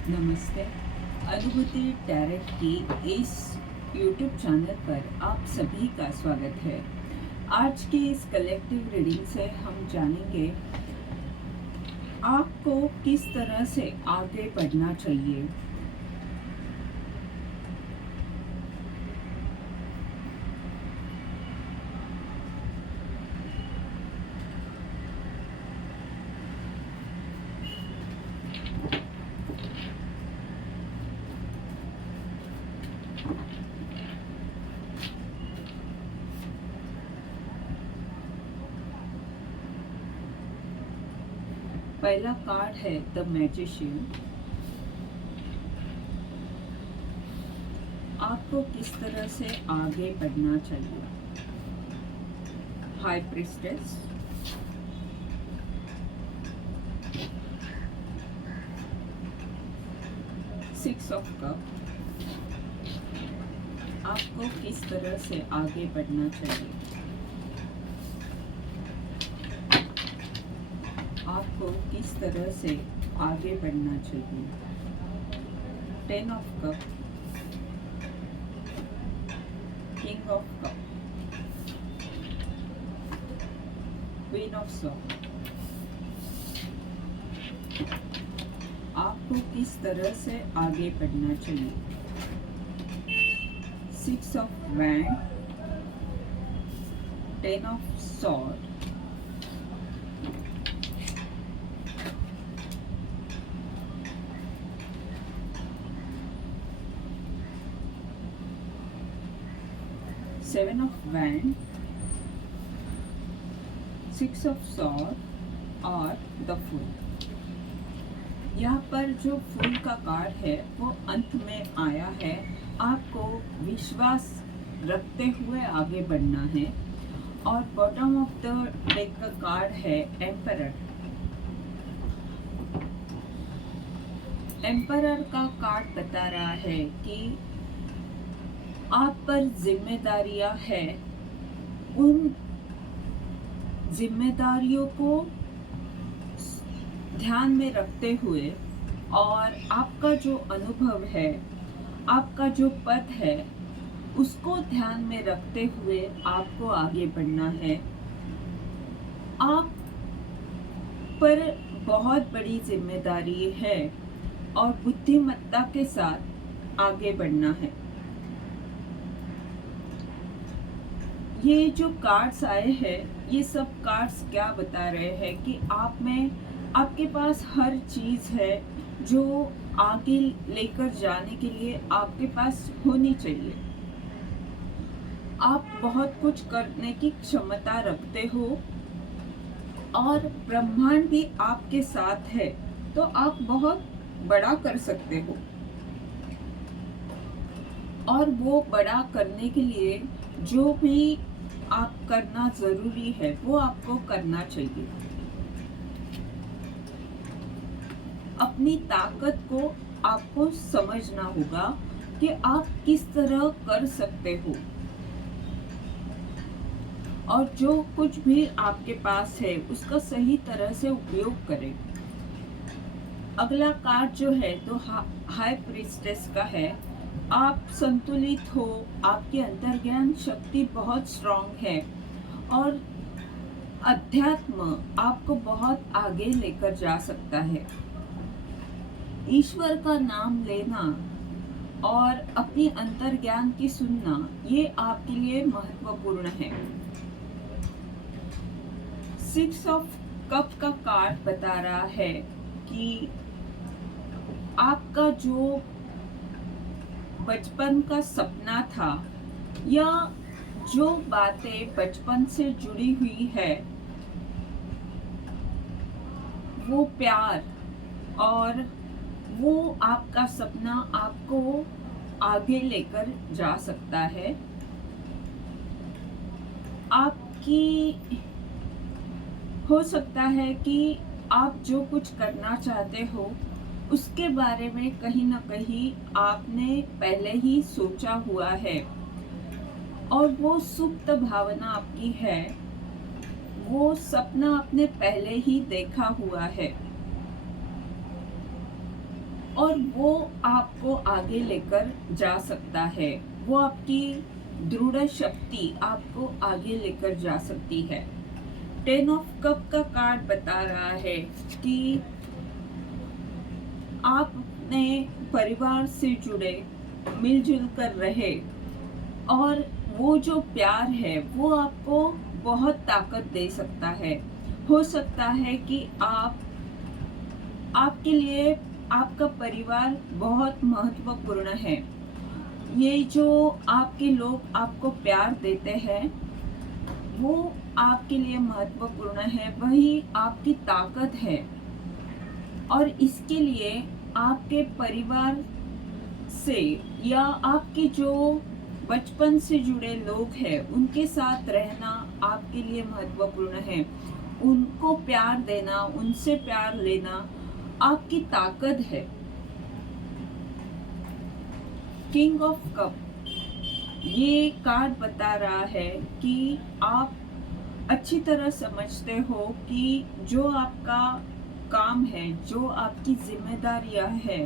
नमस्ते। अनुभूति टैरेट की इस YouTube चैनल पर आप सभी का स्वागत है। आज की इस कलेक्टिव रीडिंग से हम जानेंगे आपको किस तरह से आगे बढ़ना चाहिए। पहला कार्ड है द मैजिशियन। आपको किस तरह से आगे बढ़ना चाहिए। High priestess, six of cup. आपको किस तरह से आगे बढ़ना चाहिए। आपको किस तरह से आगे बढ़ना चाहिए। Ten of cup, king of cup, queen of sword. आपको किस तरह से आगे बढ़ना चाहिए। Six of wand, ten of sword, seven of wand, six of sword और द फूल। यहाँ पर जो फूल का कार्ड है वो अंत में आया है। आपको विश्वास रखते हुए आगे बढ़ना है। और बॉटम ऑफ द डेक का कार्ड है एम्परर। एम्परर का कार्ड बता रहा है कि आप पर जिम्मेदारियां हैं। उन जिम्मेदारियों को ध्यान में रखते हुए और आपका जो अनुभव है, आपका जो पथ है, उसको ध्यान में रखते हुए आपको आगे बढ़ना है। आप पर बहुत बड़ी जिम्मेदारी है और बुद्धिमत्ता के साथ आगे बढ़ना है। ये जो कार्ड्स आए हैं, ये सब कार्ड्स क्या बता रहे हैं कि आप में, आपके पास हर चीज़ है जो आगे लेकर जाने के लिए आपके पास होनी चाहिए। आप बहुत कुछ करने की क्षमता रखते हो और ब्रह्मांड भी आपके साथ है, तो आप बहुत बड़ा कर सकते हो। और वो बड़ा करने के लिए जो भी आप करना जरूरी है वो आपको करना चाहिए। अपनी ताकत को आपको समझना होगा कि आप किस तरह कर सकते हो और जो कुछ भी आपके पास है उसका सही तरह से उपयोग करें। अगला कार्ड जो है तो हाई प्रीस्टेस का है। आप संतुलित हो, आपकी अंतर्ज्ञान शक्ति बहुत स्ट्रांग है और अध्यात्म आपको बहुत आगे लेकर जा सकता है। ईश्वर का नाम लेना और अपनी अंतर्ज्ञान की सुनना, ये आपके लिए महत्वपूर्ण है। सिक्स ऑफ कप का कार्ड बता रहा है कि आपका जो बचपन का सपना था या जो बातें बचपन से जुड़ी हुई है, वो प्यार और वो आपका सपना आपको आगे लेकर जा सकता है। आपकी हो सकता है कि आप जो कुछ करना चाहते हो उसके बारे में कहीं ना कहीं आपने पहले ही सोचा हुआ है और वो सुप्त भावना आपकी है, वो सपना आपने पहले ही देखा हुआ है और वो आपको आगे लेकर जा सकता है। वो आपकी दृढ़ शक्ति आपको आगे लेकर जा सकती है। 10 ऑफ कप का कार्ड बता रहा है कि आप अपने परिवार से जुड़े, मिलजुल कर रहे, और वो जो प्यार है वो आपको बहुत ताकत दे सकता है। हो सकता है कि आपके लिए आपका परिवार बहुत महत्वपूर्ण है। ये जो आपके लोग आपको प्यार देते हैं वो आपके लिए महत्वपूर्ण है, वही आपकी ताकत है। और इसके लिए आपके परिवार से या आपके जो बचपन से जुड़े लोग हैं उनके साथ रहना आपके लिए महत्वपूर्ण है। उनको प्यार देना, उनसे प्यार लेना आपकी ताकत है। किंग ऑफ कप ये कार्ड बता रहा है कि आप अच्छी तरह समझते हो कि जो आपका काम है, जो आपकी जिम्मेदारियां है,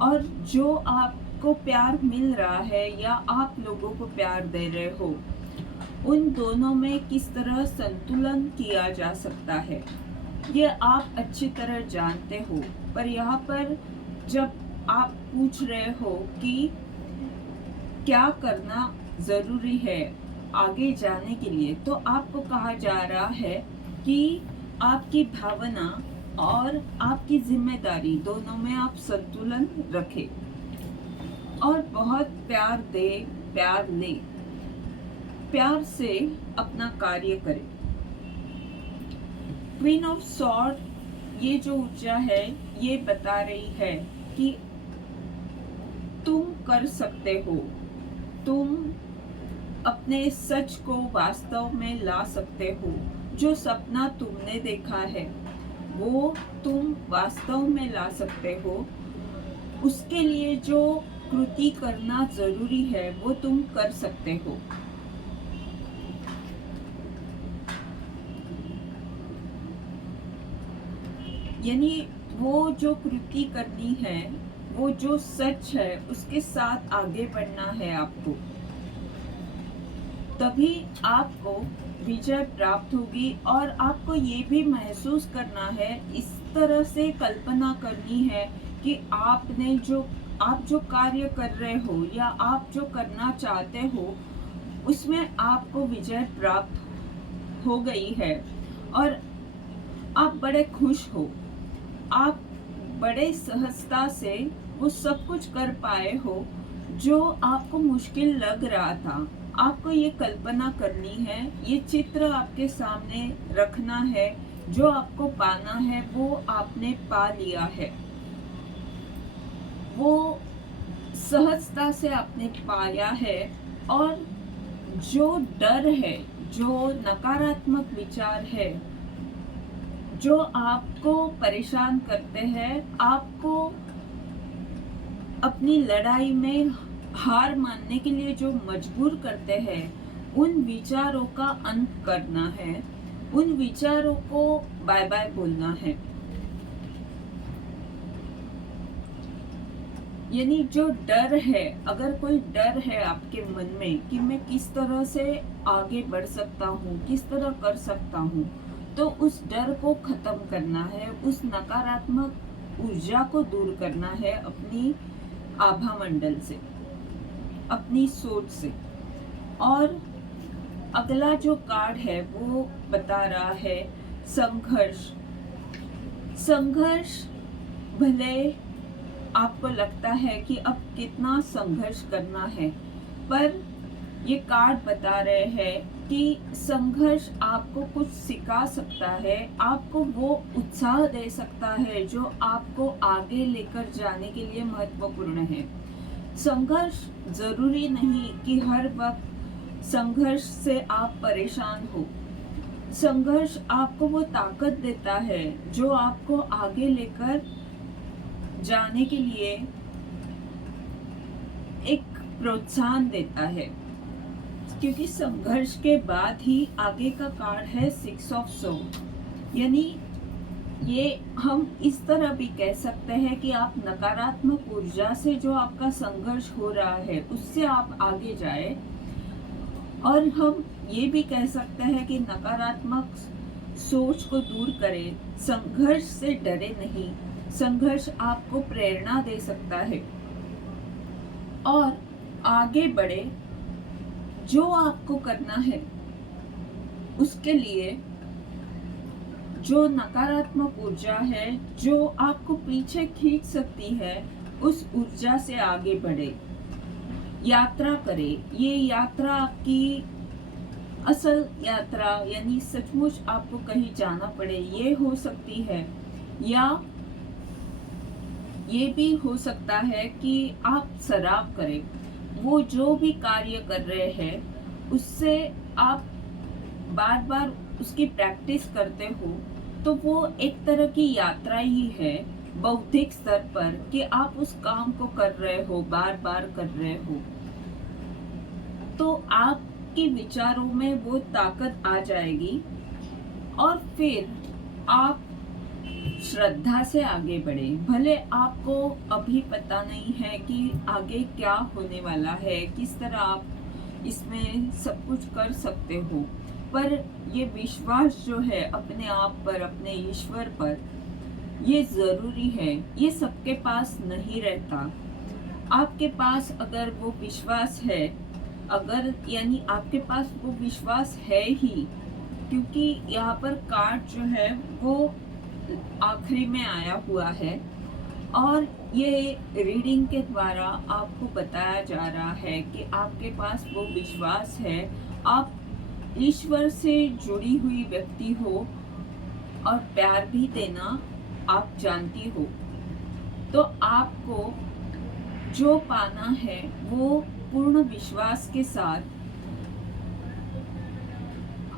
और जो आपको प्यार मिल रहा है या आप लोगों को प्यार दे रहे हो, उन दोनों में किस तरह संतुलन किया जा सकता है ये आप अच्छी तरह जानते हो। पर यहाँ पर जब आप पूछ रहे हो कि क्या करना जरूरी है आगे जाने के लिए, तो आपको कहा जा रहा है कि आपकी भावना और आपकी जिम्मेदारी दोनों में आप संतुलन रखें और बहुत प्यार दे, प्यार ले, प्यार से अपना कार्य करें। क्वीन ऑफ सॉर्ड ये जो ऊर्जा है ये बता रही है कि तुम कर सकते हो, तुम अपने सच को वास्तव में ला सकते हो। जो सपना तुमने देखा है वो तुम वास्तव में ला सकते हो। उसके लिए जो कृति करना जरूरी है वो तुम कर सकते हो। यानी वो जो कृति करनी है, वो जो सच है उसके साथ आगे बढ़ना है आपको, तभी आपको विजय प्राप्त होगी। और आपको ये भी महसूस करना है, इस तरह से कल्पना करनी है कि आप जो कार्य कर रहे हो या आप जो करना चाहते हो उसमें आपको विजय प्राप्त हो गई है और आप बड़े खुश हो। आप बड़े सहजता से वो सब कुछ कर पाए हो जो आपको मुश्किल लग रहा था। आपको ये कल्पना करनी है, ये चित्र आपके सामने रखना है, जो आपको पाना है वो आपने पा लिया है। वो सहजता से आपने पाया है। और जो डर है, जो नकारात्मक विचार है, जो आपको परेशान करते हैं, आपको अपनी लड़ाई में हार मानने के लिए जो मजबूर करते हैं, उन विचारों का अंत करना है, उन विचारों को बाय बाय बोलना है। यानी जो डर है, अगर कोई डर है आपके मन में कि मैं किस तरह से आगे बढ़ सकता हूँ, किस तरह कर सकता हूँ, तो उस डर को खत्म करना है, उस नकारात्मक ऊर्जा को दूर करना है अपनी आभा मंडल से, अपनी सोच से। और अगला जो कार्ड है वो बता रहा है संघर्ष। संघर्ष, भले आपको लगता है कि अब कितना संघर्ष करना है, पर ये कार्ड बता रहे हैं कि संघर्ष आपको कुछ सिखा सकता है, आपको वो उत्साह दे सकता है जो आपको आगे लेकर जाने के लिए महत्वपूर्ण है। संघर्ष जरूरी नहीं कि हर वक्त संघर्ष से आप परेशान हो। संघर्ष आपको वो ताकत देता है जो आपको आगे लेकर जाने के लिए एक प्रोत्साहन देता है। क्योंकि संघर्ष के बाद ही आगे का कार्ड है 6 ऑफ सोर्ड। यानी ये हम इस तरह भी कह सकते हैं कि आप नकारात्मक ऊर्जा से जो आपका संघर्ष हो रहा है उससे आप आगे जाए, और हम ये भी कह सकते हैं कि नकारात्मक सोच को दूर करें। संघर्ष से डरे नहीं, संघर्ष आपको प्रेरणा दे सकता है और आगे बढ़े। जो आपको करना है उसके लिए जो नकारात्मक ऊर्जा है जो आपको पीछे खींच सकती है, उस ऊर्जा से आगे बढ़े, यात्रा करे। ये यात्रा आपकी असल यात्रा यानी सचमुच आपको कहीं जाना पड़े ये हो सकती है, या ये भी हो सकता है कि आप सराव करें। वो जो भी कार्य कर रहे हैं उससे आप बार बार उसकी प्रैक्टिस करते हो, तो वो एक तरह की यात्रा ही है बौद्धिक स्तर पर कि आप उस काम को कर रहे हो, बार बार कर रहे हो। तो आपके विचारों में वो ताकत आ जाएगी और फिर आप श्रद्धा से आगे बढ़े। भले आपको अभी पता नहीं है कि आगे क्या होने वाला है, किस तरह आप इसमें सब कुछ कर सकते हो, पर ये विश्वास जो है अपने आप पर, अपने ईश्वर पर, ये ज़रूरी है। ये सबके पास नहीं रहता। आपके पास अगर वो विश्वास है, अगर यानी आपके पास वो विश्वास है ही, क्योंकि यहाँ पर कार्ड जो है वो आखिरी में आया हुआ है और ये रीडिंग के द्वारा आपको बताया जा रहा है कि आपके पास वो विश्वास है। आप ईश्वर से जुड़ी हुई व्यक्ति हो और प्यार भी देना आप जानती हो, तो आपको जो पाना है वो पूर्ण विश्वास के साथ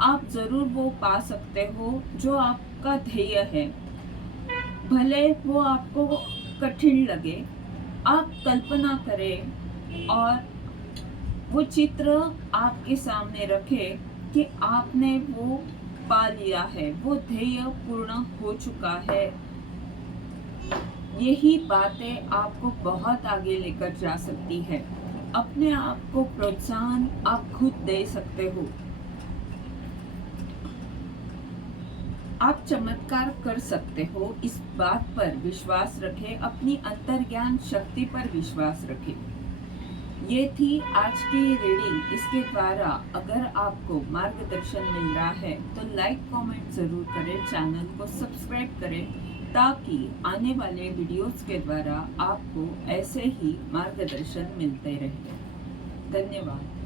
आप जरूर वो पा सकते हो जो आपका ध्येय है। भले वो आपको कठिन लगे, आप कल्पना करें और वो चित्र आपके सामने रखें कि आपने वो पा लिया है, वो ध्येय पूर्ण हो चुका है। यही बातें आपको बहुत आगे लेकर जा सकती है। अपने आप को प्रोत्साहन आप खुद दे सकते हो। आप चमत्कार कर सकते हो, इस बात पर विश्वास रखें, अपनी अंतर्ज्ञान शक्ति पर विश्वास रखें। ये थी आज की रीडिंग। इसके द्वारा अगर आपको मार्गदर्शन मिल रहा है तो लाइक कमेंट ज़रूर करें, चैनल को सब्सक्राइब करें, ताकि आने वाले वीडियोस के द्वारा आपको ऐसे ही मार्गदर्शन मिलते रहे। धन्यवाद।